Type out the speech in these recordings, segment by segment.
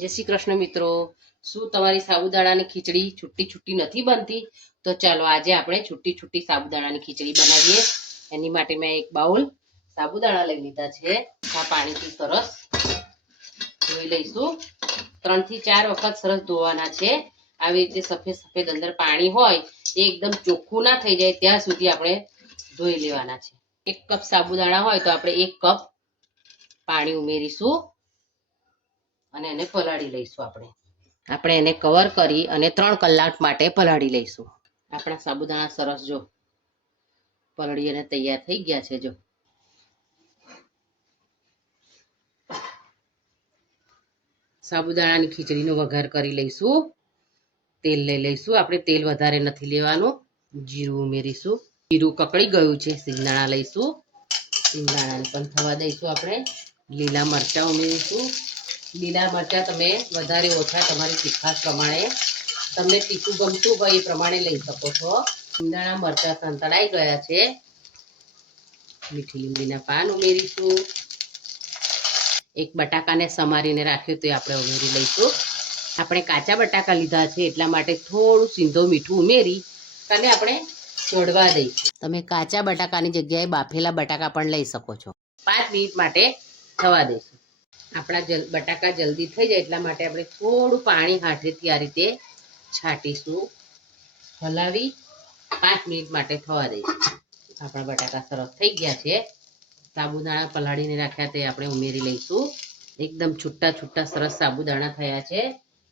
જય શ્રી કૃષ્ણ મિત્રો, શું તમારી સાબુદાણાની ખીચડી છૂટી છૂટી નથી બનતી? તો ચાલો આજે આપણે છૂટી છૂટી સાબુદાણાની ખીચડી બનાવીએ. એની માટે મેં એક બાઉલ સાબુદાણા લઈ લીધા છે. આ પાણીથી સરસ ધોઈ લઈશું. 3 થી 4 વખત સરસ ધોવાના છે. આવી રીતે સફેદ સફેદ અંદર પાણી હોય એ એકદમ ચોખ્ખું ના થઈ જાય ત્યાં સુધી આપણે ધોઈ લેવાના છે. 1 કપ સાબુદાણા હોય તો આપણે 1 કપ પાણી ઉમેરીશું અને એને પલાળી લઈશું. આપણે એને કવર કરી અને 3 કલાક માટે પલાળી લઈશું. આપણા સાબુદાણા સરસ જો પલળી અને તૈયાર થઈ ગયા છે. જો સાબુદાણાની ખીચડીનો વઘાર કરી લઈશું. તેલ લઈ લઈશું. આપણે તેલ વધારે નથી લેવાનું. જીરું ઉમેરીશું. જીરું કકળી ગયું છે. સિંગદાણા લઈશું. સિંગદાણાને પણ થવા દઈશું. આપણે લીલા મરચાં ઉમેરીશું. લીલા મરચાં તમે વધારે ઓછા તમારી તીખાશ પ્રમાણે, તમને તીખું ગમતું હોય એ પ્રમાણે લઈ શકો છો. સિંગદાણા મરચાં સંતળાઈ ગયા છે. મીઠી લીમડીના પાન ઉમેરીશું. એક બટાકાને સમારીને રાખ્યું તે આપણે ઉમેરી લઈશું. આપણે કાચા બટાકા લીધા છે એટલા માટે થોડું સિંધો મીઠું ઉમેરી અને આપણે ચડવા દઈશું. તમે કાચા બટાકાની જગ્યાએ બાફેલા બટાકા પણ લઈ શકો છો. 5 મિનિટ માટે થવા દઈશું. આપણા બટાકા જલ્દી થઈ જાય એટલા માટે આપણે થોડું પાણી હાથેથી આ રીતે છાંટીશું. હલાવી 5 મિનિટ માટે થવા દઈશું. આપણા બટાકા સરસ થઈ ગયા છે. સાબુદાણા પલાળીને રાખ્યા તે આપણે ઉમેરી લઈશું. એકદમ છૂટા છૂટા સરસ સાબુદાણા થયા છે.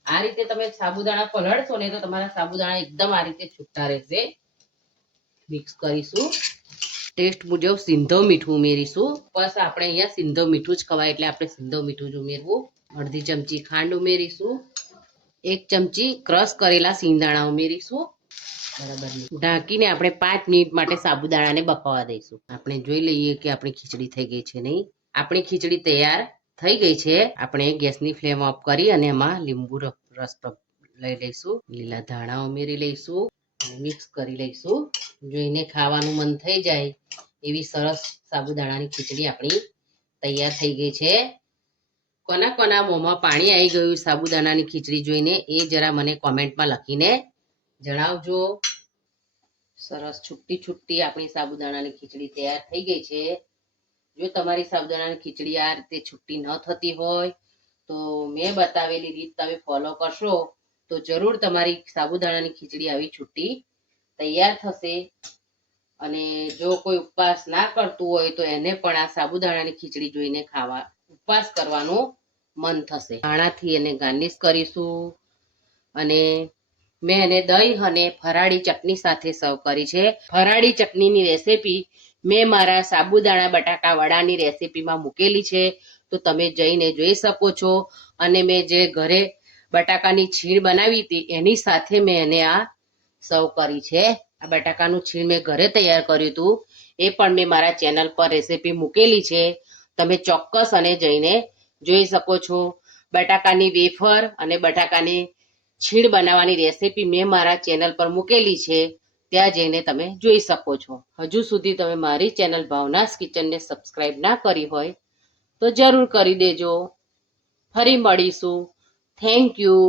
આ રીતે તમે સાબુદાણા પલાળશો ને તો તમારા સાબુદાણા એકદમ આ રીતે છૂટા રહેશે. મિક્સ કરીશું. ટેસ્ટ મુજબ સિંધો મીઠું ઉમેરીશું. બસ આપણે અહીંયા સિંધો મીઠું જ ખવાય એટલે આપણે સિંધો મીઠું જ ઉમેરવું. અડધી ચમચી ખાંડ ઉમેરીશું. 1 ચમચી ક્રશ કરેલા સિંગદાણા ઉમેરીશું. બરાબર ઢાંકીને આપણે 5 મિનિટ માટે સાબુદાણાને બફાવા દઈશું. આપણે જોઈ લઈએ કે આપણી ખીચડી થઈ ગઈ છે નહીં. આપણી ખીચડી તૈયાર થઈ ગઈ છે. આપણે ગેસની ફ્લેમ ઓફ કરી અને એમાં લીંબુ રસ લઈ લઈશું. લીલા ધાણા ઉમેરી લઈશું. મિક્સ કરી લઈશું. જોઈને ખાવાનું મન થઈ જાય એવી સરસ સાબુદાણાની ખીચડી આપણી તૈયાર થઈ ગઈ છે. કોના કોના મોંમાં પાણી આવી ગયું સાબુદાણાની ખીચડી જોઈને એ જરા મને કોમેન્ટમાં લખીને જણાવજો. સરસ છૂટી છૂટી આપણી સાબુદાણાની ખીચડી તૈયાર થઈ ગઈ છે. જો તમારી સાબુદાણાની ખીચડી આ રીતે છૂટી ન થતી હોય તો મેં બતાવેલી રીત તમે ફોલો કરશો તો જરૂર તમારી સાબુદાણાની ખીચડી આવી છૂટી તૈયાર થશે. અને જો કોઈ ઉપવાસ ના કરતું હોય તો એને પણ આ સાબુદાણાની ખીચડી જોઈને ઉપવાસ કરવાનું મન થશે. ધાણાથી એને ગાર્નિશ કરીશું અને મેં એને દહીં અને ફરાળી ચટણી સાથે સર્વ કરી છે. ફરાળી ચટણીની રેસીપી મેં મારા સાબુદાણા બટાકા વડાની રેસીપીમાં મૂકેલી છે, તો તમે જઈને જોઈ શકો છો. અને મેં જે ઘરે બટાકાની છીણ બનાવી હતી એની સાથે મેં એને આ સર્વ કરી છે. આ બટાકાનું છીણ મેં ઘરે તૈયાર કર્યું હતું. એ પણ મેં મારા ચેનલ પર રેસીપી મૂકેલી છે. તમે ચોક્કસ અને જઈને જોઈ શકો છો. બટાકાની વેફર અને બટાકાની છીણ બનાવવાની રેસીપી મેં મારા ચેનલ પર મૂકેલી છે. ત્યાં જઈને તમે જોઈ શકો છો. હજુ સુધી તમે મારી ચેનલ ભાવનાસ કિચનને સબસ્ક્રાઇબ ના કરી હોય તો જરૂર કરી દેજો. ફરી મળીશું. Thank you.